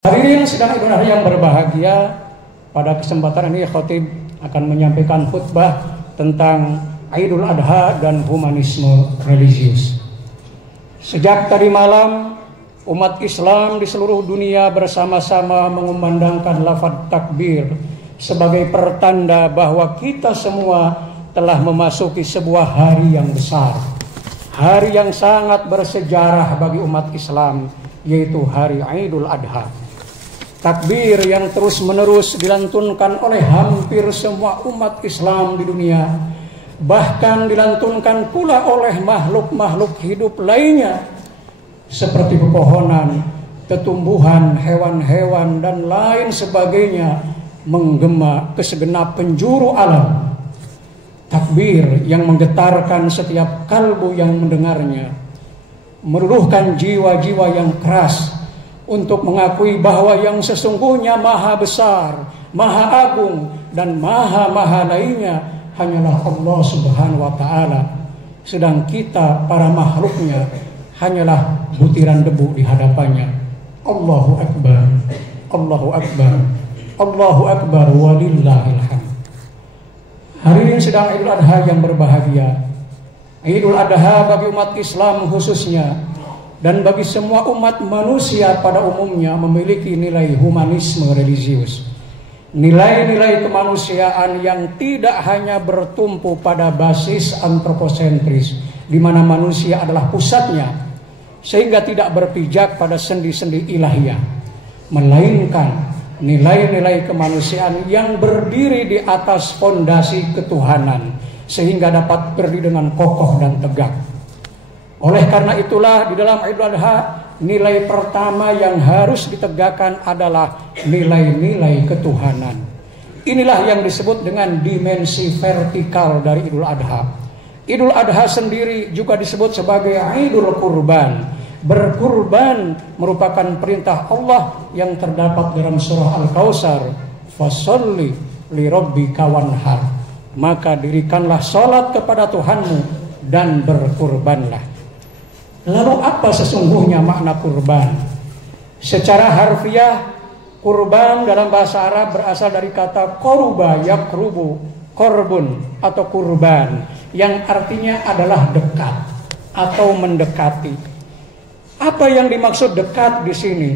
Hadirin sidang Idul Adha yang berbahagia, pada kesempatan ini khatib akan menyampaikan khutbah tentang Idul Adha dan humanisme religius. Sejak tadi malam, umat Islam di seluruh dunia bersama-sama mengumandangkan lafaz takbir sebagai pertanda bahwa kita semua telah memasuki sebuah hari yang besar, hari yang sangat bersejarah bagi umat Islam, yaitu hari Idul Adha. Takbir yang terus-menerus dilantunkan oleh hampir semua umat Islam di dunia, bahkan dilantunkan pula oleh makhluk-makhluk hidup lainnya seperti pepohonan, tumbuhan, hewan-hewan dan lain sebagainya, menggema ke segenap penjuru alam. Takbir yang menggetarkan setiap kalbu yang mendengarnya, meluluhkan jiwa-jiwa yang keras untuk mengakui bahwa yang sesungguhnya maha besar, maha agung, dan maha lainnya hanyalah Allah Subhanahu wa Ta'ala, sedang kita para makhluknya hanyalah butiran debu di hadapannya. Allahu Akbar, Allahu Akbar, Allahu Akbar, walillahil hamd. Hari ini sedang Idul Adha yang berbahagia. Idul Adha bagi umat Islam khususnya dan bagi semua umat manusia pada umumnya memiliki nilai humanisme religius, nilai-nilai kemanusiaan yang tidak hanya bertumpu pada basis antroposentris, di mana manusia adalah pusatnya, sehingga tidak berpijak pada sendi-sendi ilahiyah, melainkan nilai-nilai kemanusiaan yang berdiri di atas fondasi ketuhanan, sehingga dapat berdiri dengan kokoh dan tegak. Oleh karena itulah di dalam Idul Adha, nilai pertama yang harus ditegakkan adalah nilai-nilai ketuhanan. Inilah yang disebut dengan dimensi vertikal dari Idul Adha. Idul Adha sendiri juga disebut sebagai Idul Kurban. Berkurban merupakan perintah Allah yang terdapat dalam surah Al-Kautsar, fasholli li rabbika wanhar, maka dirikanlah salat kepada Tuhanmu dan berkurbanlah. Lalu apa sesungguhnya makna kurban? Secara harfiah, kurban dalam bahasa Arab berasal dari kata koruba yakrubu, korbun atau kurban, yang artinya adalah dekat atau mendekati. Apa yang dimaksud dekat di sini?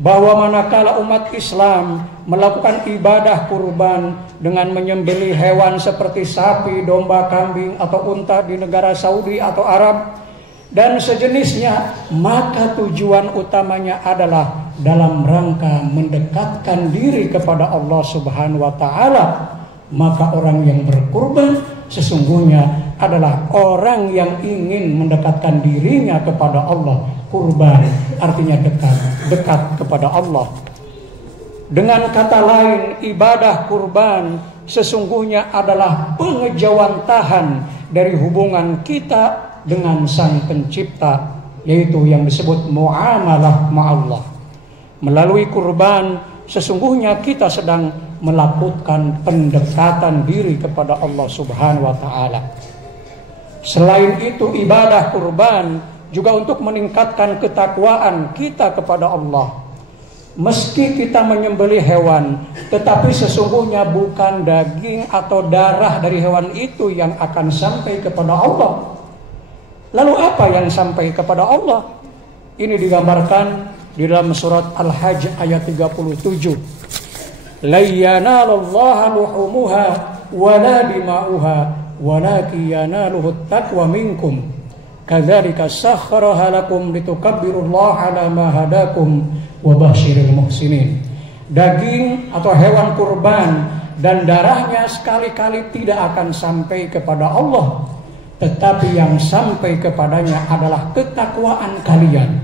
Bahwa manakala umat Islam melakukan ibadah kurban dengan menyembelih hewan seperti sapi, domba, kambing, atau unta di negara Saudi atau Arab dan sejenisnya, maka tujuan utamanya adalah dalam rangka mendekatkan diri kepada Allah Subhanahu wa Ta'ala. Maka orang yang berkurban sesungguhnya adalah orang yang ingin mendekatkan dirinya kepada Allah. Kurban artinya dekat kepada Allah. Dengan kata lain, ibadah kurban sesungguhnya adalah pengejawantahan dari hubungan kita dengan Sang Pencipta, yaitu yang disebut muamalah ma'allah. Melalui kurban sesungguhnya kita sedang melakukan pendekatan diri kepada Allah Subhanahu wa Ta'ala. Selain itu, ibadah kurban juga untuk meningkatkan ketakwaan kita kepada Allah. Meski kita menyembelih hewan, tetapi sesungguhnya bukan daging atau darah dari hewan itu yang akan sampai kepada Allah. Lalu apa yang sampai kepada Allah? Ini digambarkan di dalam surat Al-Hajj ayat 37. La yanalallaha luhumuha wala dima'uha walakin yanaluhu taqwa minkum. Kadzalika sakhkharaha lakum litukabbirullaha ala ma hadakum wa basyiril muhsinin. Daging atau hewan kurban dan darahnya sekali-kali tidak akan sampai kepada Allah, tetapi yang sampai kepadanya adalah ketakwaan kalian.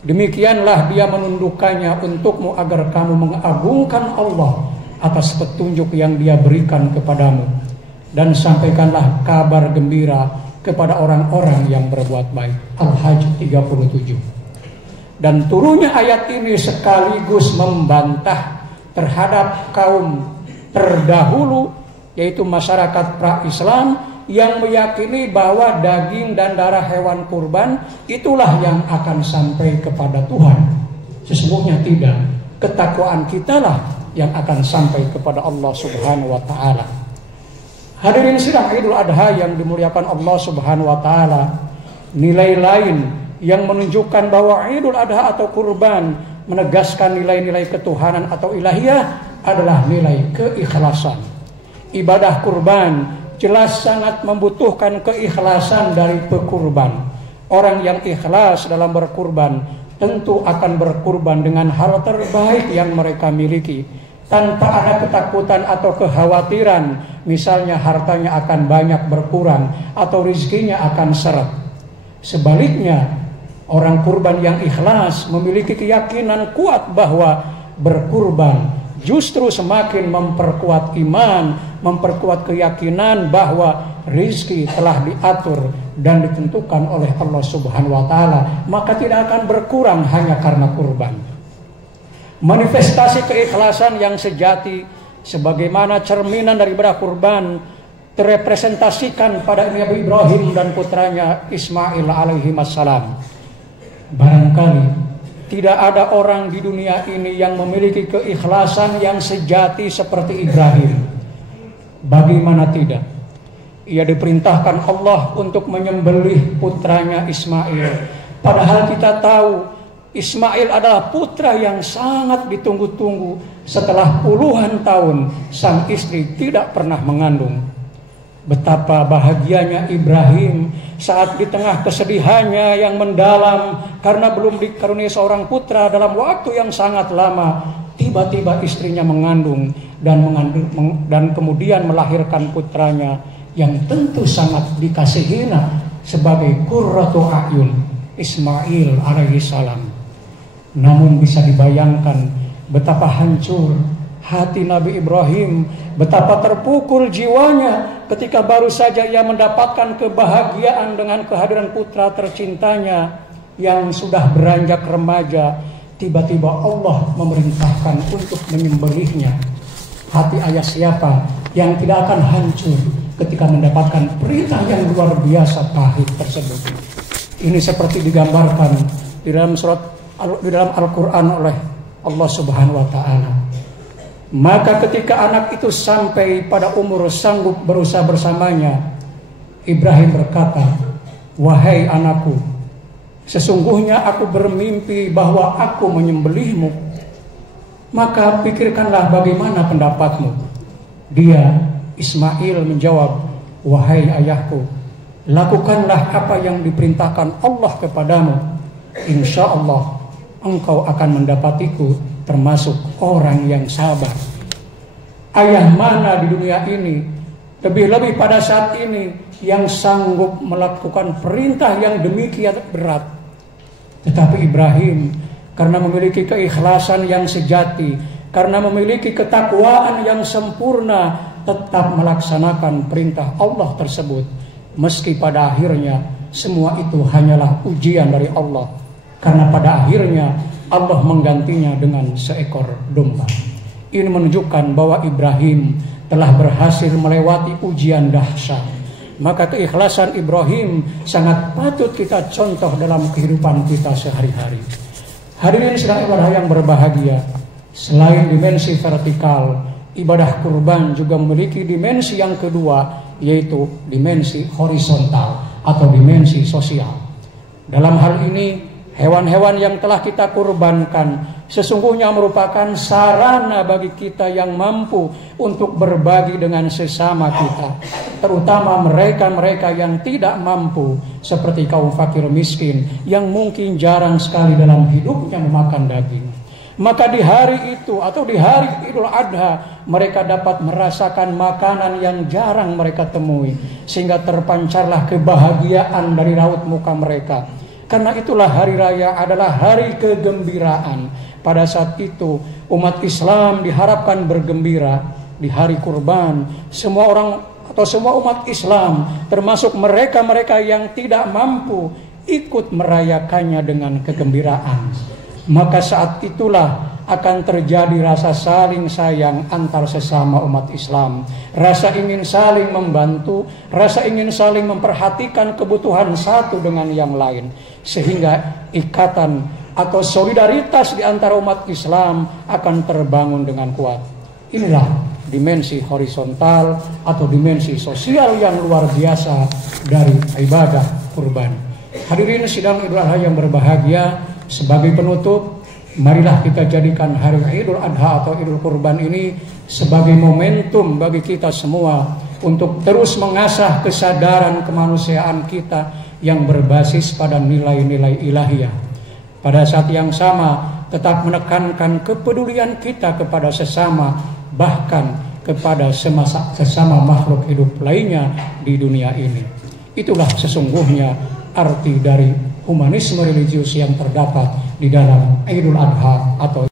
Demikianlah dia menundukkannya untukmu agar kamu mengagungkan Allah atas petunjuk yang dia berikan kepadamu. Dan sampaikanlah kabar gembira kepada orang-orang yang berbuat baik. Al-Hajj 37. Dan turunnya ayat ini sekaligus membantah terhadap kaum terdahulu, yaitu masyarakat pra-Islam, yang meyakini bahwa daging dan darah hewan kurban itulah yang akan sampai kepada Tuhan. Sesungguhnya tidak. Ketakwaan kitalah yang akan sampai kepada Allah Subhanahu wa taala. Hadirin sidang Idul Adha yang dimuliakan Allah Subhanahu wa taala, nilai lain yang menunjukkan bahwa Idul Adha atau kurban menegaskan nilai-nilai ketuhanan atau ilahiyah adalah nilai keikhlasan. Ibadah kurban jelas sangat membutuhkan keikhlasan dari pekurban. Orang yang ikhlas dalam berkurban tentu akan berkurban dengan hal terbaik yang mereka miliki, tanpa ada ketakutan atau kekhawatiran, misalnya hartanya akan banyak berkurang atau rezekinya akan seret. Sebaliknya, orang kurban yang ikhlas memiliki keyakinan kuat bahwa berkurban justru semakin memperkuat iman, memperkuat keyakinan bahwa rezeki telah diatur dan ditentukan oleh Allah Subhanahu wa taala, maka tidak akan berkurang hanya karena kurban. Manifestasi keikhlasan yang sejati sebagaimana cerminan dari ibadah kurban terrepresentasikan pada Nabi Ibrahim dan putranya Ismail alaihi wassalam. Barangkali tidak ada orang di dunia ini yang memiliki keikhlasan yang sejati seperti Ibrahim. Bagaimana tidak? Ia diperintahkan Allah untuk menyembelih putranya Ismail. Padahal kita tahu Ismail adalah putra yang sangat ditunggu-tunggu. Setelah puluhan tahun sang istri tidak pernah mengandung. Betapa bahagianya Ibrahim saat di tengah kesedihannya yang mendalam karena belum dikaruniai seorang putra dalam waktu yang sangat lama, tiba-tiba istrinya mengandung dan kemudian melahirkan putranya yang tentu sangat dikasihinya sebagai qurratu a'yun, Ismail alaihi salam. Namun bisa dibayangkan betapa hancur hati Nabi Ibrahim, betapa terpukul jiwanya ketika baru saja ia mendapatkan kebahagiaan dengan kehadiran putra tercintanya yang sudah beranjak remaja. Tiba-tiba Allah memerintahkan untuk menyembelihnya. Hati ayah siapa yang tidak akan hancur ketika mendapatkan perintah yang luar biasa pahit tersebut. Ini seperti digambarkan di dalam Al-Quran oleh Allah Subhanahu wa taala. Maka ketika anak itu sampai pada umur sanggup berusaha bersamanya, Ibrahim berkata, "Wahai anakku, sesungguhnya aku bermimpi bahwa aku menyembelihmu. Maka pikirkanlah bagaimana pendapatmu." Dia, Ismail, menjawab, "Wahai ayahku, lakukanlah apa yang diperintahkan Allah kepadamu. Insya Allah engkau akan mendapatiku termasuk orang yang sabar." Ayah mana di dunia ini, lebih-lebih pada saat ini, yang sanggup melakukan perintah yang demikian berat? Tetapi Ibrahim, karena memiliki keikhlasan yang sejati, karena memiliki ketakwaan yang sempurna, tetap melaksanakan perintah Allah tersebut. Meski pada akhirnya semua itu hanyalah ujian dari Allah, karena pada akhirnya Allah menggantinya dengan seekor domba. Ini menunjukkan bahwa Ibrahim telah berhasil melewati ujian dahsyat. Maka keikhlasan Ibrahim sangat patut kita contoh dalam kehidupan kita sehari-hari. Hadirin sedang ibadah yang berbahagia, selain dimensi vertikal, ibadah kurban juga memiliki dimensi yang kedua, yaitu dimensi horizontal atau dimensi sosial. Dalam hal ini, hewan-hewan yang telah kita kurbankan sesungguhnya merupakan sarana bagi kita yang mampu untuk berbagi dengan sesama kita, terutama mereka-mereka yang tidak mampu, seperti kaum fakir miskin yang mungkin jarang sekali dalam hidupnya memakan daging. Maka di hari itu atau di hari Idul Adha, mereka dapat merasakan makanan yang jarang mereka temui, sehingga terpancarlah kebahagiaan dari raut muka mereka. Karena itulah hari raya adalah hari kegembiraan. Pada saat itu umat Islam diharapkan bergembira. Di hari kurban, semua orang atau semua umat Islam, termasuk mereka-mereka yang tidak mampu, ikut merayakannya dengan kegembiraan. Maka saat itulah akan terjadi rasa saling sayang antar sesama umat Islam, rasa ingin saling membantu, rasa ingin saling memperhatikan kebutuhan satu dengan yang lain, sehingga ikatan atau solidaritas di antara umat Islam akan terbangun dengan kuat. Inilah dimensi horizontal atau dimensi sosial yang luar biasa dari ibadah kurban. Hadirin sidang Idul Adha yang berbahagia, sebagai penutup, marilah kita jadikan hari Idul Adha atau Idul Kurban ini sebagai momentum bagi kita semua untuk terus mengasah kesadaran kemanusiaan kita yang berbasis pada nilai-nilai ilahiyah. Pada saat yang sama, tetap menekankan kepedulian kita kepada sesama, bahkan kepada sesama makhluk hidup lainnya di dunia ini. Itulah sesungguhnya arti dari humanisme religius yang terdapat di dalam Idul Adha atau